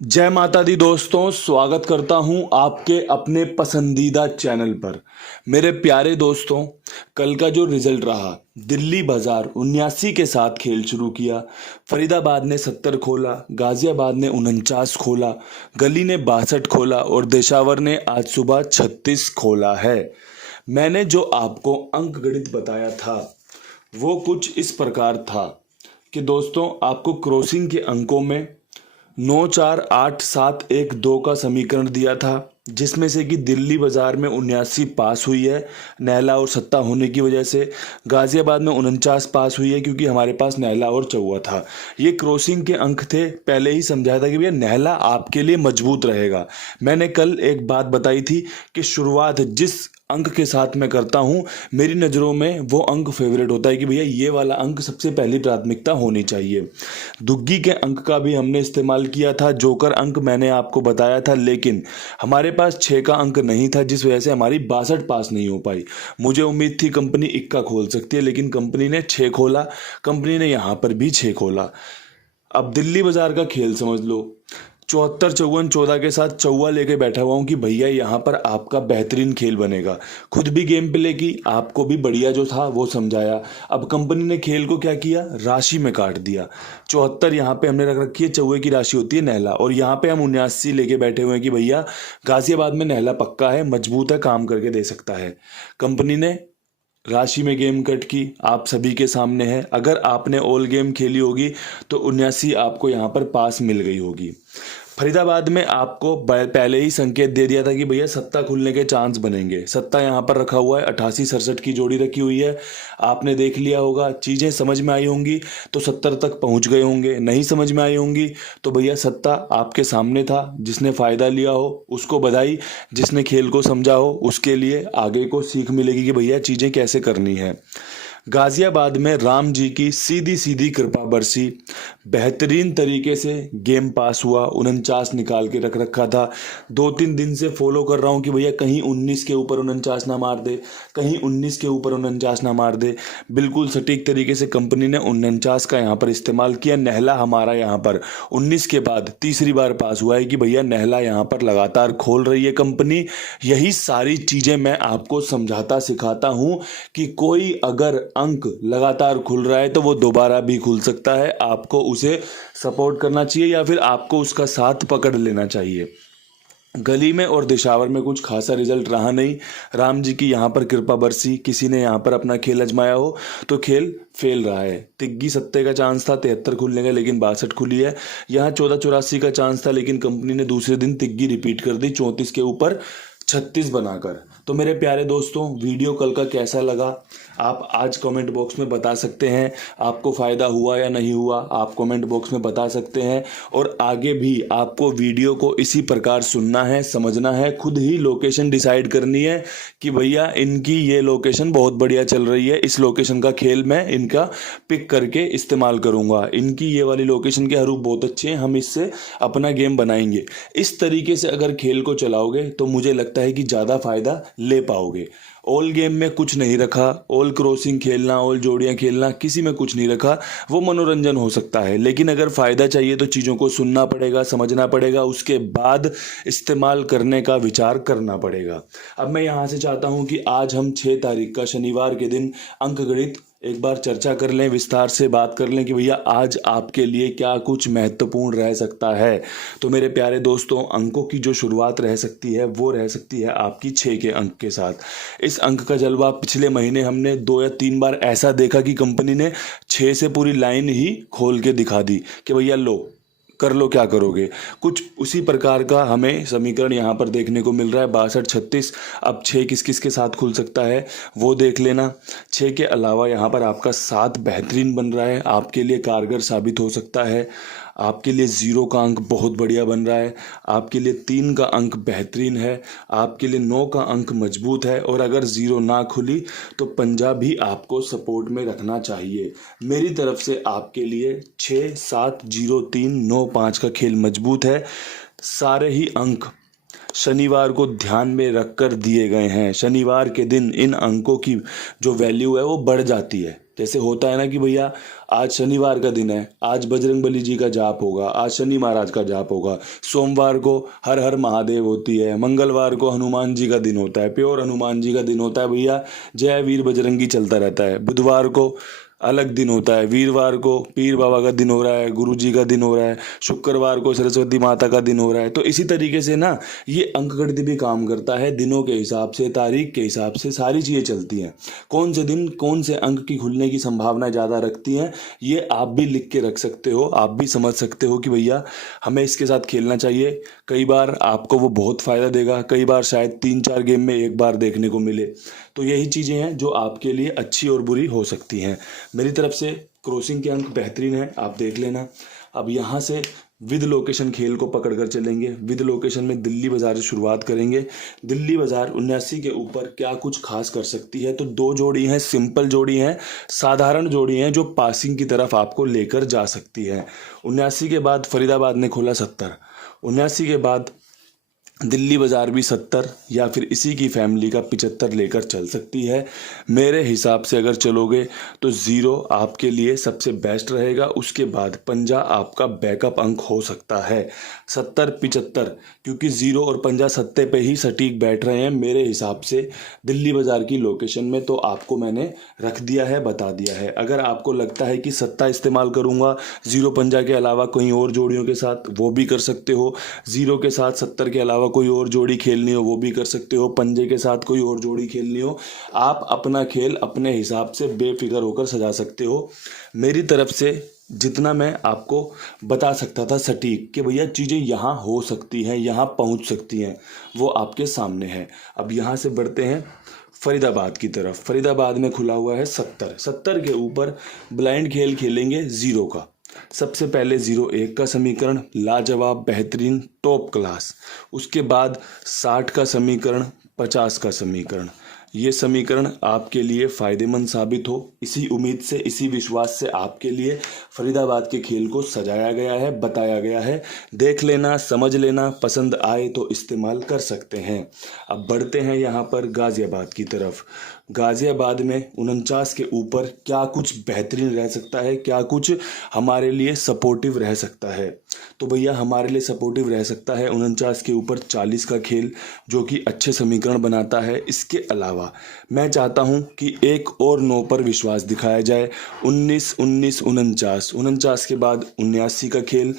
जय माता दी दोस्तों, स्वागत करता हूं आपके अपने पसंदीदा चैनल पर। मेरे प्यारे दोस्तों, कल का जो रिजल्ट रहा, दिल्ली बाजार 79 के साथ खेल शुरू किया। फरीदाबाद ने 70 खोला, गाजियाबाद ने 49 खोला, गली ने 62 खोला और देशावर ने आज सुबह 36 खोला है। मैंने जो आपको अंक गणित बताया था वो कुछ इस प्रकार था कि दोस्तों, आपको क्रॉसिंग के अंकों में 9, 4, 8, 7, 1, 2 का समीकरण दिया था, जिसमें से कि दिल्ली बाजार में 79 पास हुई है नहला और सत्ता होने की वजह से। गाजियाबाद में 49 पास हुई है क्योंकि हमारे पास नहला और चौवा था। ये क्रॉसिंग के अंक थे। पहले ही समझाया था कि भैया नहला आपके लिए मजबूत रहेगा। मैंने कल एक बात बताई थी कि शुरुआत जिस अंक के साथ मैं करता हूं, मेरी नज़रों में वो अंक फेवरेट होता है कि भैया ये वाला अंक सबसे पहली प्राथमिकता होनी चाहिए। दुग्गी के अंक का भी हमने इस्तेमाल किया था, जोकर अंक मैंने आपको बताया था, लेकिन हमारे पास 6 का अंक नहीं था, जिस वजह से हमारी 62 पास नहीं हो पाई। मुझे उम्मीद थी कंपनी इक्का खोल सकती है, लेकिन कंपनी ने 6 खोला। कंपनी ने यहाँ पर भी 6 खोला। अब दिल्ली बाजार का खेल समझ लो। 74, 54, 14 के साथ चौवा लेके बैठा हुआ हूँ कि भैया यहाँ पर आपका बेहतरीन खेल बनेगा। खुद भी गेम प्ले की, आपको भी बढ़िया जो था वो समझाया। अब कंपनी ने खेल को क्या किया, राशि में काट दिया। 74 यहाँ पे हमने रख रखी है, चौवे की राशि होती है नहला, और यहाँ पे हम 79 लेके बैठे हुए हैं कि भैया गाजियाबाद में नहला पक्का है, मजबूत है, काम करके दे सकता है। कंपनी ने राशि में गेम कट की, आप सभी के सामने है। अगर आपने ऑल गेम खेली होगी तो 79 आपको यहाँ पर पास मिल गई होगी। फरीदाबाद में आपको पहले ही संकेत दे दिया था कि भैया सत्ता खुलने के चांस बनेंगे। सत्ता यहाँ पर रखा हुआ है, 88, 67 की जोड़ी रखी हुई है। आपने देख लिया होगा, चीज़ें समझ में आई होंगी तो 70 तक पहुँच गए होंगे। नहीं समझ में आई होंगी तो भैया सत्ता आपके सामने था, जिसने फ़ायदा लिया हो उसको बधाई, जिसने खेल को समझा हो उसके लिए आगे को सीख मिलेगी कि भैया चीज़ें कैसे करनी है। गाजियाबाद में राम जी की सीधी सीधी कृपा बरसी, बेहतरीन तरीके से गेम पास हुआ। 49 निकाल के रख रखा था। 2-3 दिन से फॉलो कर रहा हूँ कि भैया कहीं 19 के ऊपर 49 ना मार दे, कहीं 19 के ऊपर 49 ना मार दे। बिल्कुल सटीक तरीके से कंपनी ने 49 का यहाँ पर इस्तेमाल किया। नहला हमारा यहाँ पर 19 के बाद तीसरी बार पास हुआ है कि भैया नहला यहाँ पर लगातार खोल रही है कंपनी। यही सारी चीज़ें मैं आपको समझाता सिखाता हूँ कि कोई अगर अंक लगातार खुल रहा है तो वो दोबारा भी खुल सकता है। आपको उसे सपोर्ट करना चाहिए या फिर आपको उसका साथ पकड़ लेना चाहिए। गली में और दिशावर में कुछ खासा रिजल्ट रहा नहीं। राम जी की यहाँ पर कृपा बरसी, किसी ने यहाँ पर अपना खेल आजमाया हो तो खेल फेल रहा है। तिग्गी सत्ते का चांस था 73 खुलने का, लेकिन 62 खुली है। यहाँ 14, 84 का चांस था, लेकिन कंपनी ने दूसरे दिन तिग्गी रिपीट कर दी 34 के ऊपर 36 बनाकर। तो मेरे प्यारे दोस्तों, वीडियो कल का कैसा लगा आप आज कमेंट बॉक्स में बता सकते हैं। आपको फ़ायदा हुआ या नहीं हुआ आप कमेंट बॉक्स में बता सकते हैं। और आगे भी आपको वीडियो को इसी प्रकार सुनना है, समझना है, खुद ही लोकेशन डिसाइड करनी है कि भैया इनकी ये लोकेशन बहुत बढ़िया चल रही है, इस लोकेशन का खेल मैं इनका पिक करके इस्तेमाल करूँगा। इनकी ये वाली लोकेशन के हरूफ बहुत अच्छे हैं, हम इससे अपना गेम बनाएंगे। इस तरीके से अगर खेल को चलाओगे तो मुझे लगता है कि ज़्यादा फायदा ले पाओगे। ऑल गेम में कुछ नहीं रखा, ऑल क्रॉसिंग खेलना, ऑल जोड़ियां खेलना, किसी में कुछ नहीं रखा। वो मनोरंजन हो सकता है, लेकिन अगर फ़ायदा चाहिए तो चीज़ों को सुनना पड़ेगा, समझना पड़ेगा, उसके बाद इस्तेमाल करने का विचार करना पड़ेगा। अब मैं यहाँ से चाहता हूँ कि आज हम 6 तारीख का शनिवार के दिन अंकगणित एक बार चर्चा कर लें, विस्तार से बात कर लें कि भैया आज आपके लिए क्या कुछ महत्वपूर्ण रह सकता है। तो मेरे प्यारे दोस्तों, अंकों की जो शुरुआत रह सकती है वो रह सकती है आपकी 6 के अंक के साथ। इस अंक का जलवा पिछले महीने हमने 2 या 3 बार ऐसा देखा कि कंपनी ने 6 से पूरी लाइन ही खोल के दिखा दी कि भैया लो कर लो क्या करोगे। कुछ उसी प्रकार का हमें समीकरण यहाँ पर देखने को मिल रहा है 62, 36। अब 6 किस किस के साथ खुल सकता है वो देख लेना। 6 के अलावा यहाँ पर आपका 7 बेहतरीन बन रहा है, आपके लिए कारगर साबित हो सकता है। आपके लिए 0 का अंक बहुत बढ़िया बन रहा है, आपके लिए 3 का अंक बेहतरीन है, आपके लिए 9 का अंक मजबूत है। और अगर 0 ना खुली तो पंजा भी आपको सपोर्ट में रखना चाहिए। मेरी तरफ से आपके लिए 6, 7, 0, 3, 9, 5 का खेल मजबूत है। सारे ही अंक शनिवार को ध्यान में रखकर दिए गए हैं। शनिवार के दिन इन अंकों की जो वैल्यू है वो बढ़ जाती है। जैसे होता है ना कि भैया आज शनिवार का दिन है, आज बजरंगबली जी का जाप होगा, आज शनि महाराज का जाप होगा, सोमवार को हर हर महादेव होती है, मंगलवार को हनुमान जी का दिन होता है, प्योर हनुमान जी का दिन होता है भैया, जय वीर बजरंगी चलता रहता है। बुधवार को अलग दिन होता है, वीरवार को पीर बाबा का दिन हो रहा है, गुरु जी का दिन हो रहा है, शुक्रवार को सरस्वती माता का दिन हो रहा है। तो इसी तरीके से ना ये अंक गणित भी काम करता है, दिनों के हिसाब से, तारीख के हिसाब से सारी चीज़ें चलती हैं। कौन से दिन कौन से अंक की खुलने की संभावना ज़्यादा रखती हैं, ये आप भी लिख के रख सकते हो, आप भी समझ सकते हो कि भैया हमें इसके साथ खेलना चाहिए। कई बार आपको वो बहुत फ़ायदा देगा, कई बार शायद 3-4 गेम में एक बार देखने को मिले। तो यही चीज़ें हैं जो आपके लिए अच्छी और बुरी हो सकती हैं। मेरी तरफ से क्रॉसिंग के अंक बेहतरीन है, आप देख लेना। अब यहाँ से विद लोकेशन खेल को पकड़ कर चलेंगे। विद लोकेशन में दिल्ली बाजार से शुरुआत करेंगे। दिल्ली बाजार 79 के ऊपर क्या कुछ खास कर सकती है, तो 2 जोड़ी हैं, सिंपल जोड़ी हैं, साधारण जोड़ी हैं जो पासिंग की तरफ आपको लेकर जा सकती है। 79 के बाद फरीदाबाद ने खोला 70, 79 के बाद दिल्ली बाजार भी 70 या फिर इसी की फैमिली का 75 लेकर चल सकती है। मेरे हिसाब से अगर चलोगे तो 0 आपके लिए सबसे बेस्ट रहेगा, उसके बाद पंजा आपका बैकअप अंक हो सकता है। 70-75 क्योंकि 0 और पंजा 70 पे ही सटीक बैठ रहे हैं मेरे हिसाब से दिल्ली बाजार की लोकेशन में, तो आपको मैंने रख दिया है, बता दिया है। अगर आपको लगता है कि 70 इस्तेमाल करूँगा 0 पंजा के अलावा कहीं और जोड़ियों के साथ, वो भी कर सकते हो। 0 के साथ 70 के अलावा कोई और जोड़ी खेलनी हो वो भी कर सकते हो, पंजे के साथ कोई और जोड़ी खेलनी हो, आप अपना खेल अपने हिसाब से बेफिक्र होकर सजा सकते हो। मेरी तरफ से जितना मैं आपको बता सकता था सटीक कि भैया चीज़ें यहाँ हो सकती हैं, यहाँ पहुँच सकती हैं, वो आपके सामने है। अब यहाँ से बढ़ते हैं फरीदाबाद की तरफ। फरीदाबाद में खुला हुआ है 70 के ऊपर ब्लाइंड खेल खेलेंगे 0 का। सबसे पहले 0-1 का समीकरण लाजवाब, बेहतरीन, टॉप क्लास। उसके बाद 60 का समीकरण, 50 का समीकरण। ये समीकरण आपके लिए फ़ायदेमंद साबित हो, इसी उम्मीद से, इसी विश्वास से आपके लिए फरीदाबाद के खेल को सजाया गया है, बताया गया है। देख लेना, समझ लेना, पसंद आए तो इस्तेमाल कर सकते हैं। अब बढ़ते हैं यहाँ पर गाज़ियाबाद की तरफ। गाज़ियाबाद में 49 के ऊपर क्या कुछ बेहतरीन रह सकता है, क्या कुछ हमारे लिए सपोर्टिव रह सकता है, तो भैया हमारे लिए सपोर्टिव रह सकता है 49 के ऊपर 40 का खेल, जो कि अच्छे समीकरण बनाता है। इसके अलावा मैं चाहता हूं कि एक और 9 पर विश्वास दिखाया जाए। 19, 19, 49, 49 के बाद 79 का खेल,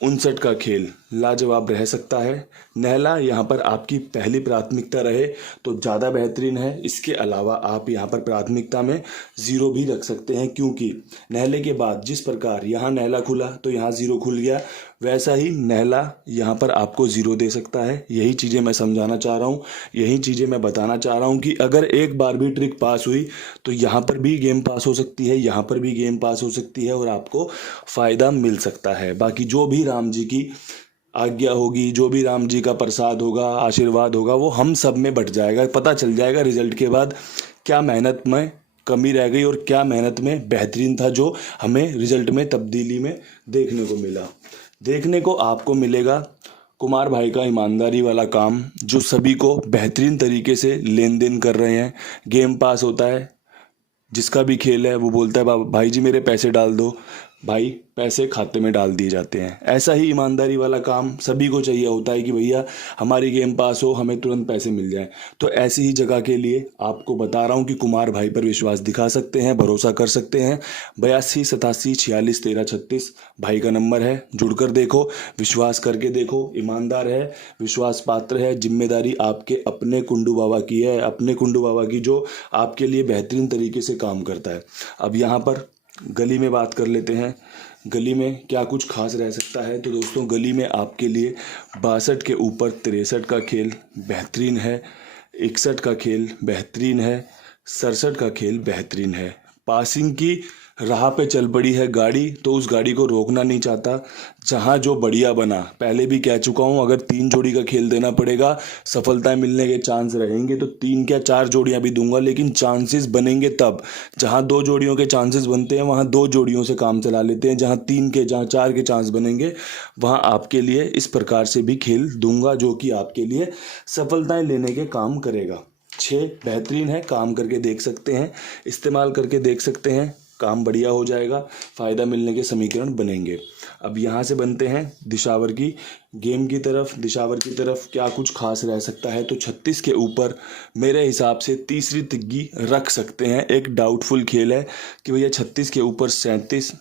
59 का खेल लाजवाब रह सकता है। नहला यहाँ पर आपकी पहली प्राथमिकता रहे तो ज़्यादा बेहतरीन है। इसके अलावा आप यहाँ पर प्राथमिकता में 0 भी रख सकते हैं, क्योंकि नहले के बाद जिस प्रकार यहाँ नहला खुला तो यहाँ 0 खुल गया, वैसा ही नहला यहाँ पर आपको 0 दे सकता है। यही चीज़ें मैं समझाना चाह रहा हूँ, यही चीज़ें मैं बताना चाह रहा हूँ कि अगर एक बार भी ट्रिक पास हुई तो यहाँ पर भी गेम पास हो सकती है, यहाँ पर भी गेम पास हो सकती है और आपको फ़ायदा मिल सकता है। बाकी जो भी राम जी की आज्ञा होगी, जो भी राम जी का प्रसाद होगा, आशीर्वाद होगा, वो हम सब में बट जाएगा। पता चल जाएगा रिजल्ट के बाद क्या मेहनत में कमी रह गई और क्या मेहनत में बेहतरीन था जो हमें रिजल्ट में तब्दीली में देखने को मिला। देखने को आपको मिलेगा कुमार भाई का ईमानदारी वाला काम, जो सभी को बेहतरीन तरीके से लेन देन कर रहे हैं। गेम पास होता है, जिसका भी खेल है वो बोलता है भाई जी मेरे पैसे डाल दो, भाई पैसे खाते में डाल दिए जाते हैं। ऐसा ही ईमानदारी वाला काम सभी को चाहिए होता है कि भैया हमारी गेम पास हो, हमें तुरंत पैसे मिल जाए। तो ऐसी ही जगह के लिए आपको बता रहा हूँ कि कुमार भाई पर विश्वास दिखा सकते हैं, भरोसा कर सकते हैं। 82 87 46 13 36 भाई का नंबर है, जुड़कर देखो, विश्वास करके देखो। ईमानदार है, विश्वास पात्र है, जिम्मेदारी आपके अपने कुंडू बाबा की है, अपने कुंडू बाबा की, जो आपके लिए बेहतरीन तरीके से काम करता है। अब यहाँ पर गली में बात कर लेते हैं, गली में क्या कुछ खास रह सकता है। तो दोस्तों गली में आपके लिए 62 के ऊपर 63 का खेल बेहतरीन है, 61 का खेल बेहतरीन है, 67 का खेल बेहतरीन है। पासिंग की राह पे चल पड़ी है गाड़ी, तो उस गाड़ी को रोकना नहीं चाहता। जहाँ जो बढ़िया बना, पहले भी कह चुका हूँ, अगर 3 जोड़ी का खेल देना पड़ेगा, सफलता मिलने के चांस रहेंगे तो 3 क्या 4 जोड़ियाँ भी दूंगा, लेकिन चांसेस बनेंगे तब। जहाँ 2 जोड़ियों के चांसेस बनते हैं वहाँ 2 जोड़ियों से काम चला लेते हैं। जहाँ 3 के, जहाँ 4 के चांस बनेंगे वहाँ आपके लिए इस प्रकार से भी खेल दूंगा, जो कि आपके लिए सफलताएँ लेने के काम करेगा। 6 बेहतरीन है, काम करके देख सकते हैं, इस्तेमाल करके देख सकते हैं, काम बढ़िया हो जाएगा, फ़ायदा मिलने के समीकरण बनेंगे। अब यहाँ से बनते हैं दिशावर की गेम की तरफ। दिशावर की तरफ क्या कुछ खास रह सकता है, तो 36 के ऊपर मेरे हिसाब से तीसरी तिग्गी रख सकते हैं। एक डाउटफुल खेल है कि भैया 36 के ऊपर 37,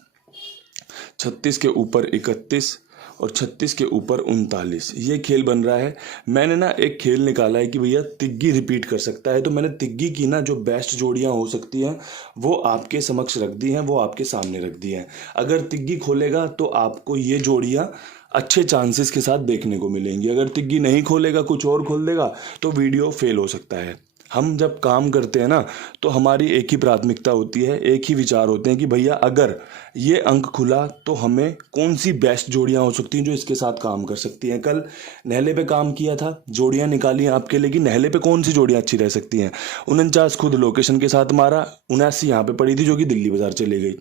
36 के ऊपर 31 और 36 के ऊपर 39, ये खेल बन रहा है। मैंने ना एक खेल निकाला है कि भैया तिग्गी रिपीट कर सकता है, तो मैंने तिग्गी की ना जो बेस्ट जोड़ियां हो सकती हैं वो आपके समक्ष रख दी हैं, वो आपके सामने रख दी हैं। अगर तिग्गी खोलेगा तो आपको ये जोड़ियां अच्छे चांसेस के साथ देखने को मिलेंगी। अगर तिग्गी नहीं खोलेगा, कुछ और खोल देगा, तो वीडियो फेल हो सकता है। हम जब काम करते हैं ना तो हमारी एक ही प्राथमिकता होती है, एक ही विचार होते हैं कि भैया अगर ये अंक खुला तो हमें कौन सी बेस्ट जोड़ियां हो सकती हैं जो इसके साथ काम कर सकती हैं। कल नहले पे काम किया था, जोड़ियां निकाली हैं आपके लिए कि नहले पे कौन सी जोड़ियां अच्छी रह सकती हैं। 49 खुद लोकेशन के साथ मारा, 79 यहाँ पे पड़ी थी जो कि दिल्ली बाजार चली गई।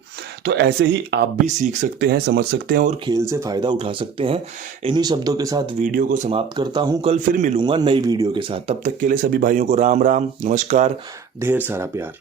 तो ऐसे ही आप भी सीख सकते हैं, समझ सकते हैं और खेल से फ़ायदा उठा सकते हैं। इन्हीं शब्दों के साथ वीडियो को समाप्त करता हूँ। कल फिर मिलूंगा नई वीडियो के साथ। तब तक के लिए सभी भाइयों को राम राम, नमस्कार, ढेर सारा प्यार।